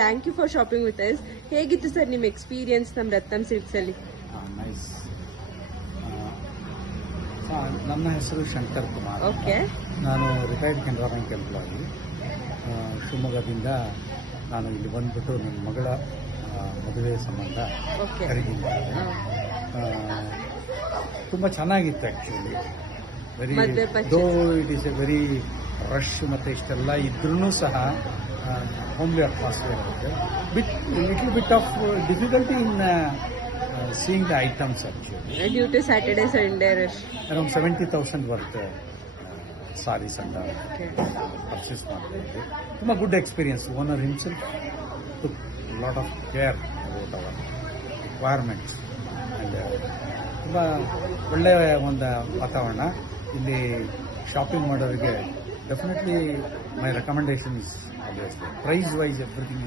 Thank you for shopping with us. ಹೇಗಿತ್ತು sir ನಿಮ್ಮ experience ನಮ್ಮ ರತ್ನಂ ಸಿಲ್ಕ್ಸ್ ಅಲ್ಲಿ? ನೈಸ್. ನನ್ನ ಹೆಸರು ಶಂಕರ್ ಕುಮಾರ್. ಓಕೆ. ನಾನು ರಿಟೈರ್ಡ್ ಕೆನರಾ ಬ್ಯಾಂಕ್ ಎಂಪ್ಲಾಯಿ. ಶಿವಮೊಗ್ಗದಿಂದ ನಾನು ಇಲ್ಲಿ ಬಂದ್ಬಿಟ್ಟು ನನ್ನ ಮಗಳ ಮದುವೆ ಸಂಬಂಧ ಖರೀದಿ ಮಾಡಿದೆ. ತುಂಬ ಚೆನ್ನಾಗಿತ್ತು actually. Very though it is a very rush ಮತ್ತು ಇಷ್ಟೆಲ್ಲ ಇದ್ರೂ ಸಹ ಹೋಮ್ಲಿ ಅಟ್ಮಾಸ್ಫಿಯರ್ ಇರುತ್ತೆ. Little bit of difficulty in seeing the items actually. Due to Saturday Sunday rush. Around 70,000 worth sarees and purchase ಮಾಡ್ತಿದ್ದೆ. ತುಂಬ good experience. Owner himself took lot of care about our requirements and ತುಂಬ ಒಳ್ಳೆಯ ಒಂದು ವಾತಾವರಣ. ಇಲ್ಲಿ shopping ಮಾಡೋರಿಗೆ definitely my recommendation is always price wise everything